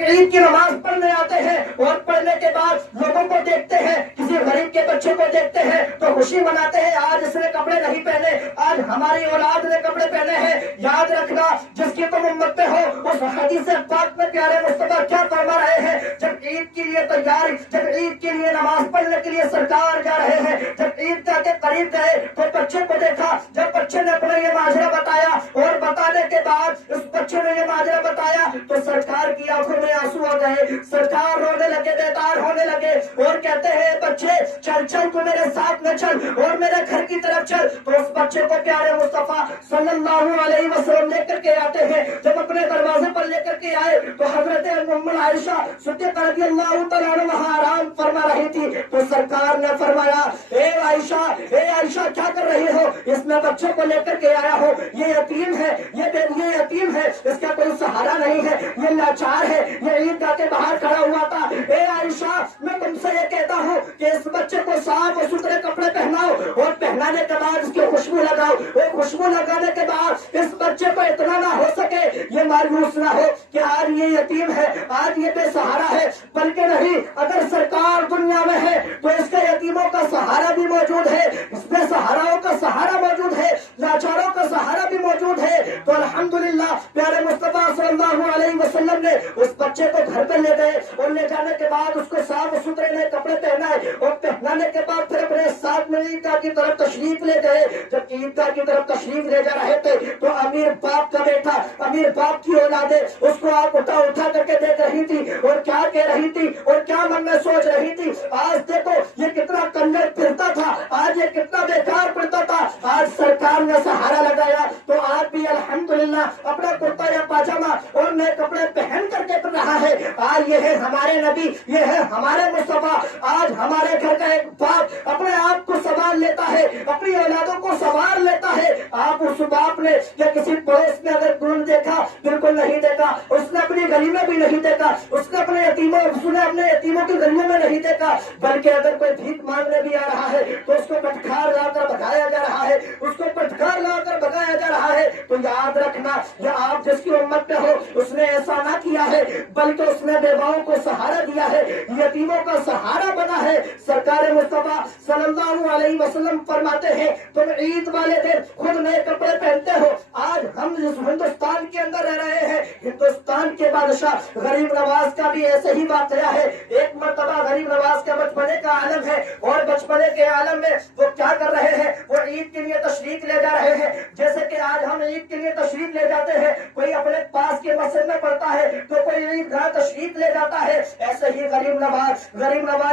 جب عید کی نماز پڑھنے آتے ہیں اور پڑھنے کے بعد لوگوں کو دیکھتے ہیں، کسی غریب کے بچے کو دیکھتے ہیں تو خوشی مناتے ہیں، آج اس نے کپڑے نہیں پہنے، آج ہماری اولاد نے کپڑے پہنے ہیں۔ یاد رکھنا، جس کی تم امت میں ہو، اس حدیث پاک میں پیارے مصطفیٰ کیا فرما رہے ہیں؟ جب عید کے لیے تیاری، جب عید کے لیے نماز پڑھنے کے لیے سرکار جا رہے ہیں، جب عید جا کے قریب گئے تو بچے کو دیکھا، جب بچے نے اپنا یہ ماجرا بتایا اور بتانے کے بعد اس بچے نے یہ ماجرا بتایا تو سرکار کی آنکھوں میں آنسو آ گئے، سرکار رونے لگے، بیدار ہونے لگے اور کہتے ہیں بچے چل چل تو میرے ساتھ میں چل اور میرے گھر کی طرف چل۔ تو اس بچے کو پیارے مصطفیٰ صلی اللہ علیہ وسلم لے کر کے آتے ہیں، جب اپنے دروازے پر لے کر کے آئے تو حضرت ام عائشہ صدیقہ رضی اللہ تعالیٰ عنہ آرام فرما رہی تھی، تو سرکار نے فرمایا اے عائشہ کیا کر رہی ہو؟ اس میں بچے کو لے کر کے آیا ہو، یہ یتیم ہے، یہ یتیم ہے، اس کا کوئی سہارا نہیں ہے، یہ لاچار ہے، یہ عیدگاہ کے باہر کھڑا ہوا تھا۔ اے عائشہ میں تم سے یہ کہتا ہوں کہ اس بچے کو صاف اور ستھرے کپڑے پہناؤ اور پہنانے کے بعد اس کی خوشبو لگاؤ، وہ خوشبو لگانے کے بعد اس بچے کو اتنا نہ ہو سکے یہ مایوس نہ ہو کہ آج یہ یتیم ہے، آج یہ بے سہارا ہے، بلکہ نہیں، اگر سرکار دنیا میں ہے تو اس کے یتیموں کا سہارا بھی موجود ہے، اس بے سہاراؤں کا سہارا موجود ہے، لاچاروں کا سہارا بھی موجود ہے۔ تو الحمدللہ پیارے مصطفیٰ صلی اللہ علیہ وسلم نے اس بچے کو گھر پہ لے گئے اور لے جانے کے بعد اس کو صاف ستھرے نئے کپڑے پہنائے اور پہنانے کے بعد پھر اپنے ساتھ میں عیدگاہ کی طرف تشریف لے گئے۔ جب عیدگاہ کی طرف تشریف لے جا رہے تھے تو امیر باپ کا بیٹا، امیر باپ کی اولادیں اس کو آپ اٹھا کر کے دیکھ رہی تھی اور کیا کہہ رہی تھی اور کیا من میں سوچ رہی تھی، آج دیکھو یہ کتنا کنجر پھرتا تھا، آج یہ کتنا بیکار پڑتا تھا، آج سرکار نے سہارا لگایا تو آج بھی الحمدللہ اپنا کرتا یا پاجامہ اور نئے کپڑے پہن کر کے پھر رہا ہے۔ آج یہ ہے ہمارے نبی، یہ ہے ہمارے مصطفیٰ۔ آج ہمارے گھر کا ایک باپ اپنے آپ کو سنبھال لیتا ہے، اپنی اولادوں کو سنبھال لیتا ہے۔ آپ اس باپ نے یا کسی پڑوس میں اگر گل دیکھا، بالکل نہیں دیکھا، اس نے اپنی گلی میں بھی نہیں دیکھا، اس نے اپنے یتیموں کی گلیوں میں نہیں دیکھا، بلکہ اگر کوئی بھیک مانگنے بھی آ رہا ہے تو اس کو پٹخار لا کر بھگایا جا رہا ہے، اس کو پٹخار لا کر بھگایا جا رہا ہے۔ تو یاد رکھنا، یہ آپ جس کی امت میں ہو اس نے ایسا نہ کیا ہے، بلکہ اس نے بیواؤں کو سہارا دیا ہے، یتیموں کا سہارا بنا ہے۔ سرکار مصطفیٰ صلی اللہ علیہ وسلم فرماتے ہیں تم عید والے دن خود نئے کپڑے پہنتے ہو۔ آج ہم ہندوستان کے اندر رہ رہے ہیں، ہندوستان کے بادشاہ غریب نواز کا بھی ایسے ہی واقعہ ہے۔ ایک مرتبہ غریب نواز کا بچپنے کا عالم ہے اور بچپنے کے عالم میں وہ کیا کر رہے ہیں، وہ عید کے لیے تشریف لے جا رہے ہیں۔ جیسے کہ آج ہم عید کے لیے تشریف لے جاتے ہیں، کوئی اپنے پاس کے مسجد میں پڑھتا ہے تو کوئی عیدگاہ تشریف لے جاتا ہے، ایسے ہی غریب نواز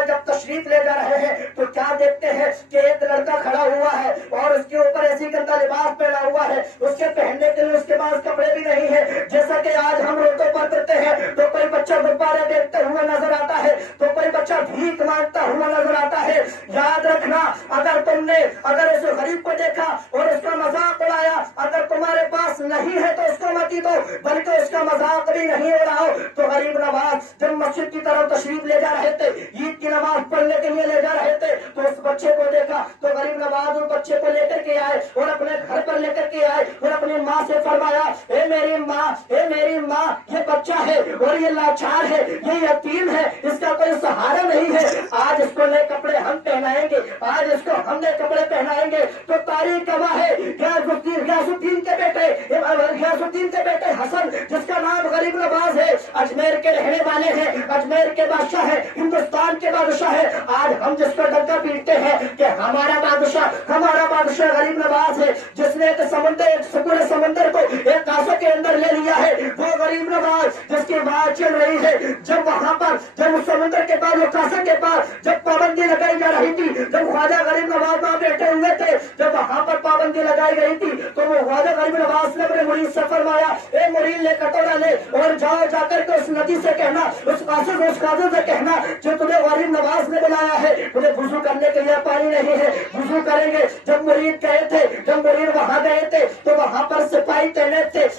جب تشریف لے جا رہے ہیں تو کیا دیکھتے ہیں کہ ایک لڑکا کھڑا ہوا ہے اور اس کے اوپر ایسی گندا لباس پہنا ہوا ہے، اس کے پہننے کے لیے اس کے پاس کپڑے بھی نہیں ہے۔ جیسا کہ آج ہم روڈوں پر پھرتے ہیں تو کوئی بچہ غبارے دیکھتے ہوئے نظر آتا ہے تو کوئی بچہ بھیک مانگتا ہوا نظر آتا ہے۔ یاد رکھنا، اگر تم نے اس غریب کو دیکھا اور اس کا مذاق اڑایا، اگر تمہارے پاس نہیں ہے تو اس کو مت دو، بلکہ اس کا مذاق بھی نہیں اڑاؤ۔ تو غریب نواز جب مسجد کی طرف تشریف لے جا رہے تھے، عید کی نماز پڑھنے کے لیے لے جا رہے تھے تو اس بچے کو دیکھا تو غریب نواز اس بچے کو لے کر کے آئے اور اپنے گھر پر لے کر کے آئے اور اپنی ماں سے فرمایا اے میری ماں یہ بچہ ہے اور یہ لاچار ہے، یہ یتیم ہے، اس کا کوئی سہارا نہیں ہے، آج اس کو نئے کپڑے ہم پہنائیں گے، آج اس کو ہم نئے کپڑے پہنائیں گے۔ تو تاریخ گواہ ہے غیاث الدین کے بیٹے حسن، جس کا نام غریب نواز ہے، اجمیر کے رہنے والے ہیں، اجمیر کے بادشاہ ہیں، ہندوستان کے بادشاہ ہیں۔ آج ہم جس کو ڈنکا پیٹتے ہیں کہ ہمارا بادشاہ غریب نواز ہے، جس نے پورے سمندر کو ایک کاسے کے اندر لے لیا ہے، وہ غریب نواز جس کی بات چل رہی ہے۔ جب اس سمندر کے پاس، وہ کاسے کے پاس جب پابندی لگائی جا رہی تھی، جب خواجہ غریب نواز وہاں بیٹھے ہوئے تھے، جب وہاں پر پابندی لگائی گئی تھی تو وہ خواجہ غریب نواز نے اپنے مرید سے فرمایا اے مرید لے کٹورا لے اور جا کر کے اس ندی سے کہنا، اس قاضی سے کہنا جو تمہیں غریب نواز نے بلایا ہے، تمہیں وضو کرنے کے لیے پانی نہیں ہے، وضو کریں گے۔ جب مرید وہاں گئے تھے تو وہاں پر سپاہی تعینات تھے،